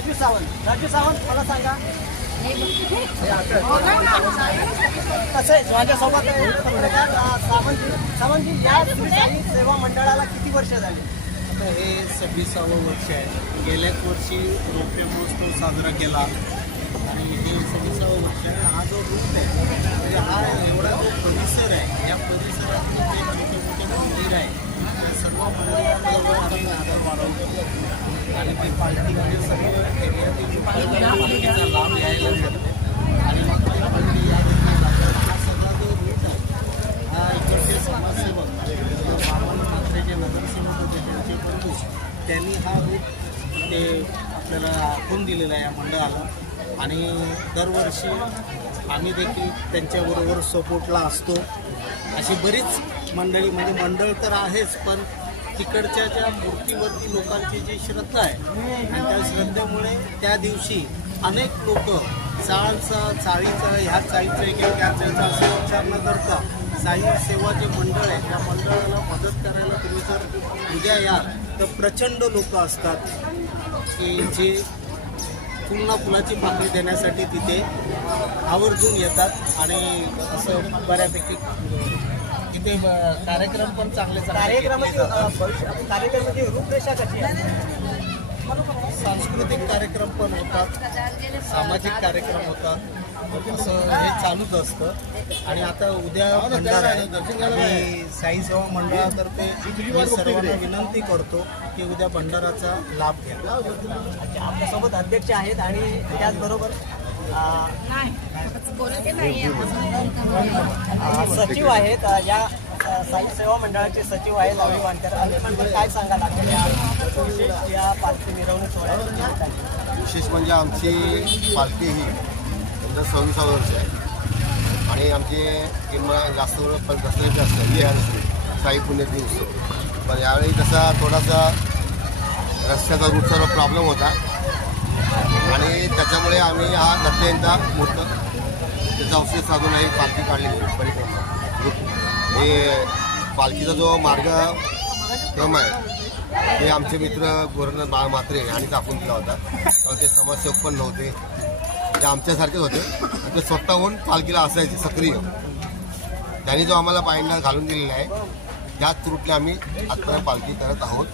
राजू सावंत. मला सांगा. कसं माझ्यासोबत आहे सावंतजी सावंतजी या सेवा मंडळाला किती वर्ष झाली? आता हे सव्वीसावं वर्ष आहे. गेल्याच वर्षी रौप्य महोत्सव साजरा केला. आणि हे सव्वीसावं वर्ष आहे. हा जो रूप आहे म्हणजे हा एवढा जो परिसर आहे या परिसरातलं जे मोठे मोठे मंदिर आहे त्या सर्व मंदिरांबरोबर आम्ही आदर वाढवतो आणि ते पालखीमध्ये सर्व एरियातील लोकांना पालखीचा लाभ घ्यायला मिळतो आणि मग ते पालखी या ठिकाणी जातात. हा सगळा जो रूट आहे हा इकडचे समाजसेवक बाबांना मात्रे जे नगरसेवक होते त्यांचे बंधू त्यांनी हा रूट ते आपल्याला आखून दिलेला या मंडळाला. आणि दरवर्षी आम्ही देखील त्यांच्याबरोबर सपोर्टला असतो. अशी बरीच मंडळी म्हणजे मंडळ तर आहेच पण तिकडच्या ज्या मूर्तीवरती लोकांची जी श्रद्धा आहे आणि त्या श्रद्धेमुळे त्या दिवशी अनेक लोक चाळचा चाळीचा ह्या चाळीचं किंवा त्या चाळीचा असं विचार न करता साई सेवा जे मंडळ आहे त्या मंडळाला मदत करायला तुम्ही जर उद्या याल तर प्रचंड लोक असतात की जे पुन्हा फुलाची पाकळी देण्यासाठी तिथे आवर्जून येतात आणि असं बऱ्यापैकी तिथे कार्यक्रम पण चांगले घेतले कार्यक्रमाची रूपरेषा कशी सांस्कृतिक कार्यक्रम पण होतात सामाजिक कार्यक्रम होतात. असं हे चालूच असतं. आणि आता उद्या भंडारा आहे. साई सेवा मंडळातर्फे मी सर्वांना विनंती करतो की उद्या भंडाराचा लाभ घ्या. अच्छा, आपल्यासोबत अध्यक्ष आहेत आणि त्याचबरोबर सचिव आहेत या साई सेवा मंडळाचे सचिव आहेत अभि आणि काय सांगाल? आपल्या या- या पालखी मिरवणूक सोहळ्यात विशेष म्हणजे आमची पालखी ही समजा सव्वीसावं वर्ष आहे. आणि आमची किंमत जास्त वेळ पण दसऱ्याची असते ही आहे साई पुण्यतिथी उत्सव. पण यावेळी कसा थोडासा रस्त्याचा रूटचा प्रॉब्लेम होता. आणि त्याच्यामुळे आम्ही हा दत्तयंता मूर्त त्याचा औषध साधून ही पालखी काढली परिक्रमा. हे पालखीचा जो मार्ग क्रम आहे ते आमचे मित्र गोरन बा मात्रे आणि टाकून दिला होता. ते समस्या पण नव्हते ते आमच्यासारखेच होते. ते स्वतःहून पालखीला असायचे सक्रिय. त्यांनी जो आम्हाला पायंडा घालून दिलेला आहे त्याच रूटने आम्ही आत्तापर्यंत पालखी करत आहोत.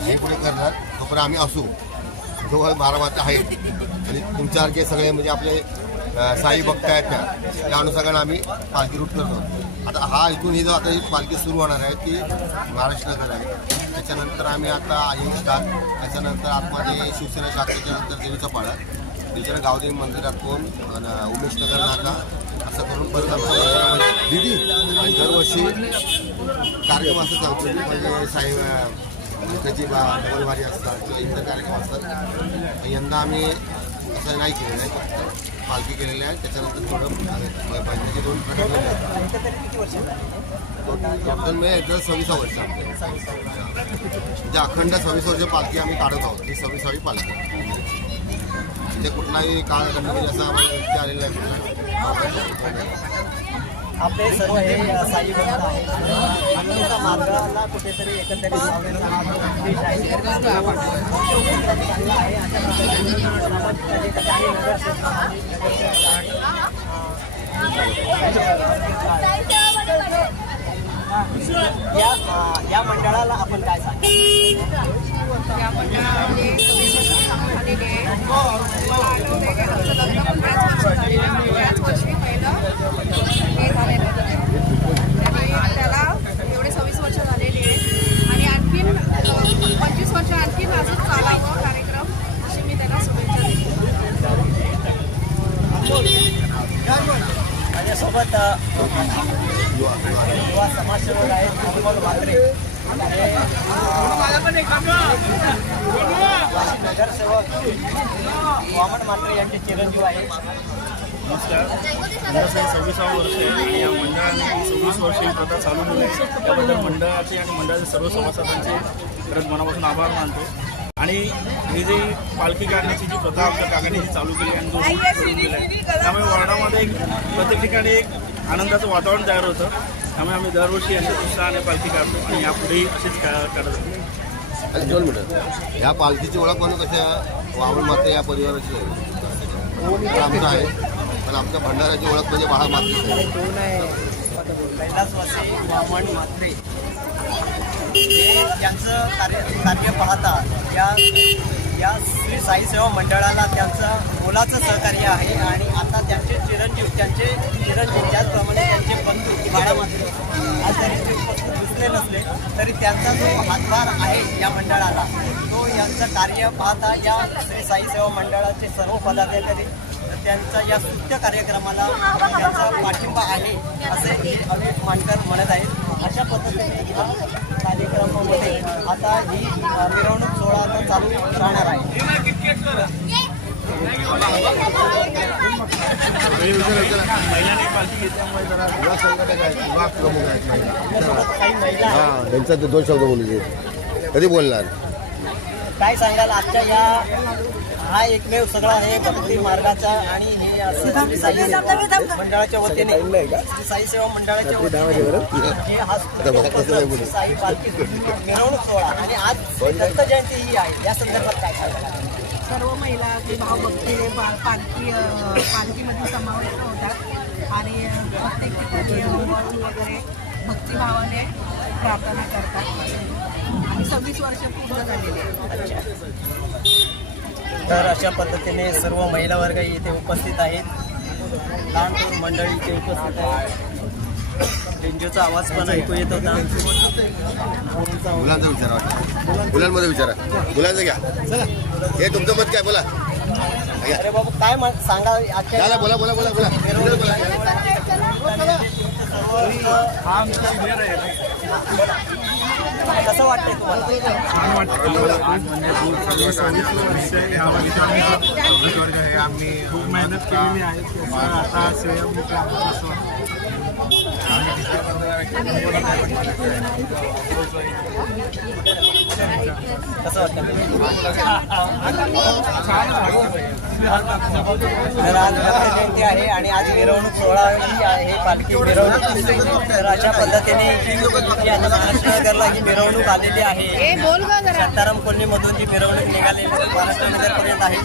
हे पुढे करणार तोपर्यंत आम्ही असू. जवळ बारा माता आहेत. आणि तुमच्यासारखे सगळे म्हणजे आपले साई भक्त आहेत त्या. त्या अनुषंगाने आम्ही पालखी रूट करतो. आता हा इथून ही जो आता ही पालखी सुरू होणार आहे ती महाराष्ट्र नगर आहे. त्याच्यानंतर आम्ही आता आयुष्यात स्टार त्याच्यानंतर आतमध्ये शिवसेना शाखेच्या नंतर देवीचा पाडा. त्याच्यानंतर गावदेवी मंदिरातून आणि उमेश नगर नाका. असं करून परत आमच्या मंदिरामध्ये दिदी आणि दरवर्षी कार्यक्रम असं चालतो म्हणजे साई त्याची बा डबलवारी असतात किंवा इतर कार्यक्रम असतात. यंदा आम्ही असं नाही केलेलं आहे. पालखी केलेली आहे. त्याच्यानंतर थोडं भजनाचे दोन प्रकार केले टोटल म्हणजे एकदा सव्वीसा वर्ष म्हणजे अखंड सव्वीस वर्ष पालखी आम्ही काढत आहोत. ही सव्वीसावी पालखी. म्हणजे कुठलाही काळ गणपती असा आम्हाला व्यक्ती आलेला आहे आपले सर्व हे अं, साई भक्त आहेत. आनंदीचा मार्गाला कुठेतरी एकंदरीत उद्देश आहे चांगला आहे. अशा या या मंडळाला आपण काय सांगा? या समाजसेवक आहेत अमोल म्हात्रे नगरसेवक वामन म्हात्रे यांचे चिरंजीव आहेत नमस्कार. मंडळाचं सव्वीसावं वर्ष आहे आणि या मंडळाने सव्वीस वर्ष ही प्रथा चालू केली आहे त्याबद्दल मंडळाचे आणि मंडळाचे सर्व सभासदांचे खरंच मनापासून आभार मानतो आणि ही जी पालखी काढण्याची जी प्रथा आमच्या काकाने जी चालू केली आणि जो केला त्यामुळे वॉर्डामध्ये एक प्रत्येक ठिकाणी एक आनंदाचं वातावरण तयार होतं त्यामुळे आम्ही दरवर्षी यांच्या उत्साहाने पालखी काढतो आणि यापुढेही अशीच का काढत राहू. आणि दोन मिनिटं ह्या पालखीची ओळख म्हणून कसं वामन माते या परिवाराची आहे आमचं आहे पण आमच्या भंडाऱ्याची ओळख म्हणजे बाळा मातेच आहे वामन म्हात्रे हे। यांचं कार्य कार्य पाहता या या श्री साई सेवा मंडळाला त्यांचं मोलाचं सहकार्य आहे आणि आता त्यांचे चिरंजीव त्यांचे चिरंजीव त्याचप्रमाणे त्यांचे बंधू बाळा आज जरी ते उपस्थित नसले तरी त्यांचा जो हातभार आहे या मंडळाला तो यांचं कार्य पाहता या श्री साई सेवा मंडळाचे सर्व पदाधिकारी त्यांचा या स्तुत्य कार्यक्रमाला त्यांचा पाठिंबा आहे असे अमित मानकर म्हणत आहेत. अशा पद्धतीने ह्या कार्यक्रमामध्ये आता ही मिरवणूक सोहळा आता चालू राहणार आहे. हां त्यांचा ते दोन शब्द बोलू कधी बोलणार? काय सांगाल आजच्या या हा एकमेव सगळा आहे भक्ती मार्गाचा आणि हे असं मंडळाच्या वतीने साई सेवा मंडळाच्या वतीने हे हा साई पालखी मिरवणूक सोहळा. आणि आज दत्त जयंती ही आहे. या संदर्भात काय सांगाल? सर्व महिला ते भावभक्तीने पा- पालखी पालखीमध्ये समाविष्ट होतात. आणि प्रत्येक ठिकाणी ओवाळून वगैरे भक्तिभावाने प्रार्थना करतात. आणि सव्वीस वर्ष पूर्ण झालेली आहेत तर अशा पद्धतीने सर्व महिला वर्ग इथे उपस्थित आहेत. लहान मंडळी इथे उपस्थित आहे. डेंजूचा आवाज पण ऐकू येत होता. मुलांचा विचार मुलांमध्ये विचारा. मुलांचं घ्या. हे तुमचं मत काय? बोला. अरे बाबा काय सांगा. आजच्या चला बोला बोला बोला बोला. मुलं कसं वाटतंय तुम्हाला? आम्ही वर्ग आहे आम्ही खूप मेहनत केलेली आहे आता सेवामुक्त कसं वाटतं? तर आज जयंती आहे आणि आज मिरवणूक सोहळा आहे पालखी मिरवणूक. तर अशा पद्धतीने ही महाराष्ट्रनगरला ही मिरवणूक आलेली आहे. शांताराम कॉलनीमधून जी मिरवणूक निघालेली महाराष्ट्रनगरपर्यंत आहे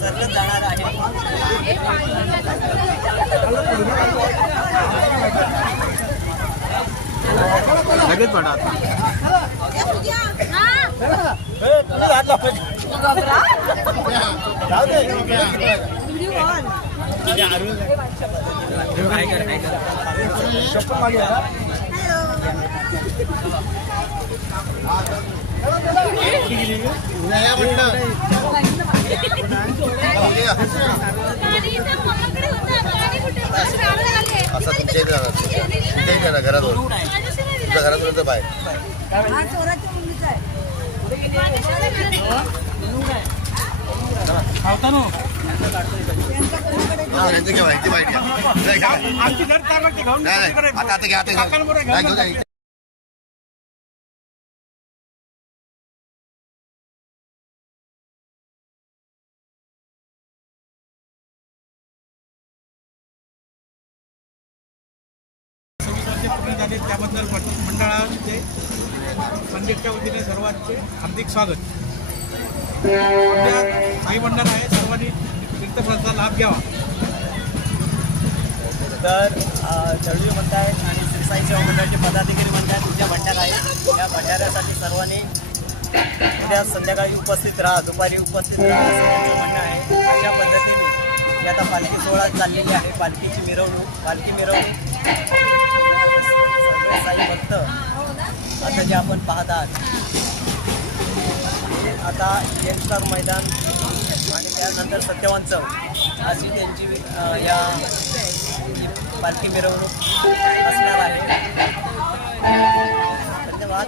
सरकत जाणार आहे. लगेच पडा असं तुमच्या इथे जाणार. तुमच्या इथे घरात तुमच्या घरापर्यंत बाहेर हा, माहिती माहिती आता घ्या आता पूर्ण झाले त्याबद्दल मंडळाचे मंदिरच्या वतीने सर्वांचे हार्दिक स्वागत. काही मंडळ आहे सर्वांनी तीर्थप्रसादाचा लाभ घ्यावा. तर चळवी दळवी म्हणतायत आणि श्री सेवा मंडळाचे पदाधिकारी म्हणतात तुमच्या भंडार आहे या भंडाऱ्यासाठी सर्वांनी उद्या संध्याकाळी उपस्थित राहा दुपारी उपस्थित राहा. असं त्यांचं म्हणणं आहे अशा पद्धतीने आता पालखी सोहळा चाललेली आहे. पालखीची मिरवणूक पालखी मिरवणूक. जे आपण पाहत आहात आता यंगस्टर मैदान आणि त्यानंतर सत्यवान चौक. अशी त्यांची या पालखी मिरवणूक असणार आहे. धन्यवाद.